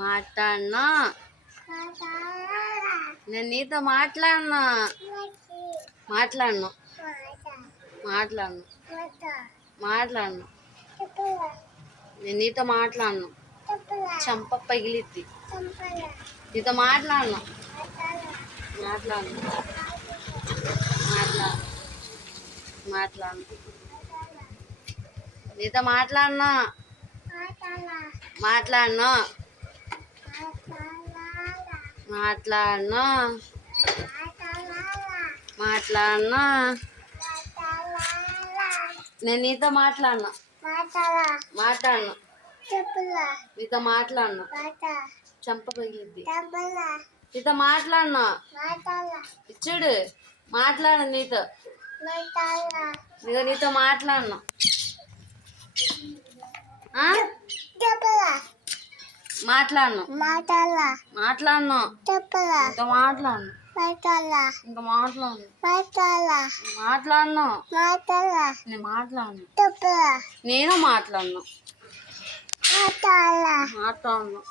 మాట్లాడను. నేను నీతో మాట్లాడను. మాట్లాడను. మాట్లాడను. మాట్లాడను. నేను నీతో మాట్లాడను. చంప పగిలిద్ది. నీతో మాట్లాడను. మాట్లాడను. మాట్లాడను. మాట్లాడను. నీతో మాట్లాడను. మాట్లాడను. మాట్లాడను. మాట్లాడను. నేను నీతో మాట్లాడను. మాట్లాడను. నీతో మాట్లాడను. చంప పగిలిద్ది. నీతో మాట్లాడను. ఇచ్చుడు మాట్లాడు. నీతో నీతో మాట్లాడను. మాట్లాడను. మాట్లాడను. ఇంకా మాట్లాడను. ఇంకా మాట్లాడను. మాట్లాడను. నేను మాట్లాడను. నేను మాట్లాడను. మాట్లాడను.